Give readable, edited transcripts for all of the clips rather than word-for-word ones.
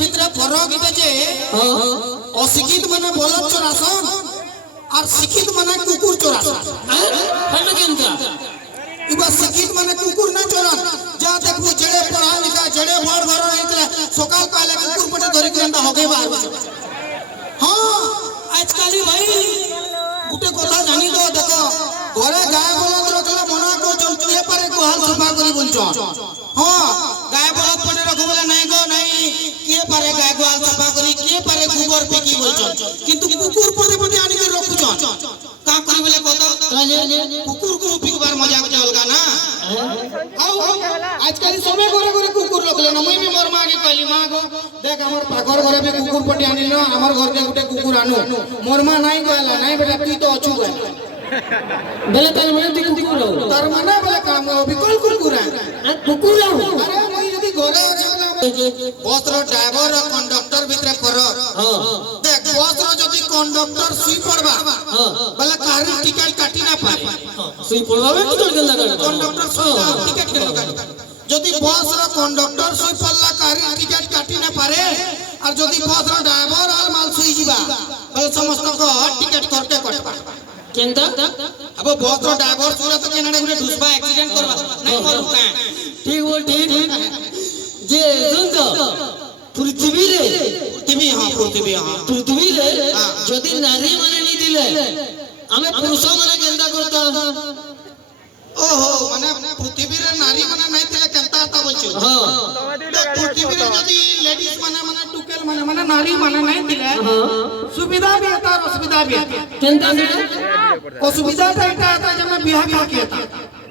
ভিতরে ফরক এটা যে অশিক্ষিত মানে বলদ চোরাসন আর শিক্ষিত মানে কুকুর চোরাসন। হ্যাঁ কেনটা এবার শিক্ষিত মানে কুকুর না চোরান যা দেখবো জেড়ে পড়া লিখা জেড়ে বড় ঘর হইতলে সকাল পাইলে কুকুর পটে ধরে কেনটা হগে বাহার হ্যাঁ আজকালি ভাই গুটে কথা জানি তো দেখো ঘরে গায়ে বলদ রাখলে মনা করছন কিয়ে পারে গোহাল সফা করি বলছন। হ্যাঁ গায়ে বলদ পটে রাখো বলে নাই গো নাই কিয়ে পারে গায়ে গোহাল সফা করি কিয়ে পারে গোবর ফেকি বলছন কিন্তু কুকুর পটে পটে আনি করে রাখুছন কা করি বলে কথা কুকুর কো ফিকবার মজা করে অলগা না আজকাল সবে ঘরে ঘরে কুকুর রাখলে না মই মোর মা কে কইলি মা গো দেখ আমার পাগর ঘরে বে কুকুর পটে আনিল আমার ঘরকে গুটে কুকুর আনো মোর মা নাই কইলা নাই বেটা তুই তো অছু গয়া বেলে তার মানে তুই কুকুর তার মানে বলে কাম বিকল কুকুর কুকুর আরে মই যদি ঘরে বস্ত্র ড্রাইভার আর কন্ডাক্টর ভিতরে ফরক দেখ বস্ত্র যদি কন্ডাক্টর সুই পড়বা বলে কার টিকেট কাটি না পারে সুই পড়বাবে কি তোর গেল লাগা কন্ডাক্টর সুই টিকেট কেন কাটি যদি বস্ত্র কন্ডাক্টর সুই পড়লা কার টিকেট কাটি না পারে আর যদি বস্ত্র ড্রাইভার আর মাল সুই জিবা বলে সমস্ত কো টিকেট করতে কটবা কেনটা अब बॉस रो ड्राइवर सुरा तो केनाडे गुटे ढुसबा एक्सीडेंट करबा नहीं बोलू का ठीक बोल ठीक जे सुन तो पृथ्वी रे যদি নারী মানে নি দিলে আমি পুরুষ মানে কেনটা করতা ओहो माने पृथ्वी रे नारी माने नहीं दिले केनता आता बोलछु हां पृथ्वी रे यदि लेडीज माने टुकेल माने नारी माने नहीं दिले सुविधा भी आता और असुविधा भी आता केनता सेटा असुविधा तो एटा आता जब मैं बियाह का के आता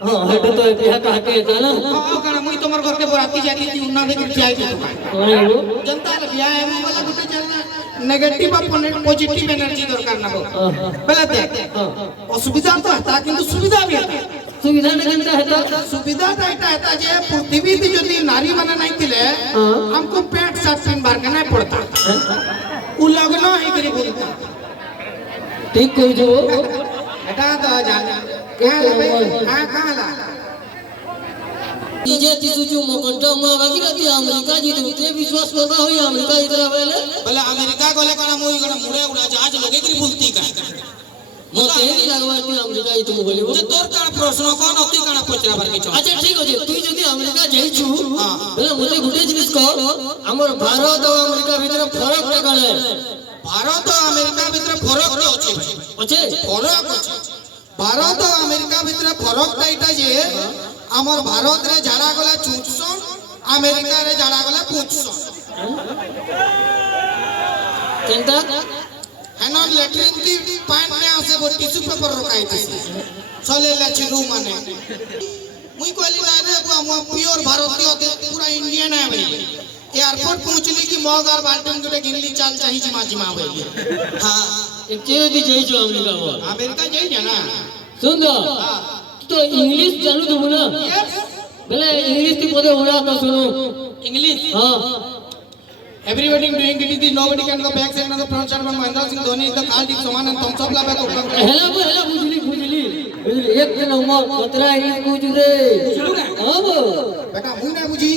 हां हेटा तो बियाह का के था ना हां कारण मुई तोमर घर के बराती जाती थी उन्ना देख जाई थी जनता रे बियाह है वाला गुटे चलना नेगेटिव और पॉजिटिव एनर्जी दरकार ना हो पहले देख असुविधा तो आता किंतु सुविधा भी आता सुविधा केनता हेता सुविधा तो एटा आता जे पृथ्वी थी यदि नारी माने नहीं दिले हमको पैंट शर्ट पहन बार के नहीं पड़ता उ लगना है करी बोलता ठीक कह जो एटा तो जाने कहां ला कहां ला जे तिसुचु मकंटा मा बाकी राती अमेरिका जी तुते विश्वास करबा होई अमेरिका इतरा बेले बोले अमेरिका गोले कना मुई गण मुड़े उड़ा जहाज लगे करी बोलती का मते ही लागवा तू अमेरिका इ तुम बोलिबो जे तोर का प्रश्न कोन अति कना पचरा बार के छ अच्छा ठीक अछि तू जदी अमेरिका जाइछु बेले मते गुटे जिनिस को हमर भारत और अमेरिका भीतर फरक का गले भारत और अमेरिका भीतर फरक तो अछि अछि फरक अछि भारत और अमेरिका भीतर फरक टाइटा जे हमर भारत रे झाड़ा गला चुचसन अमेरिका रे झाड़ा गला पुचसन केनता हेना लेट्रिन दी पानी ने आसे वो टिश्यू पेपर रखाई थी चले लेछि रूम माने मुई कहली ना रे हम प्योर भारतीय पूरा इंडियन है भाई एयरपोर्ट पहुंचली कि मग और बाल्टन गुटे गिनली चाल चाहि जिमा भाई हां एक चीज भी जाइछु अमेरिका में अमेरिका जाई ना सुन दो तो इंग्लिश जानू तुम ना बेले इंग्लिश ती पदे होड़ा तो सुनो इंग्लिश हां Everybody doing it is nobody can go back side and the front side of Mahendra Singh Dhoni the call dik saman and thumbs up la back हेला बुझली एक दिन हम 15 इंग्लिश बुझ रे बुझलू ना हां बेटा मुई ना बुझी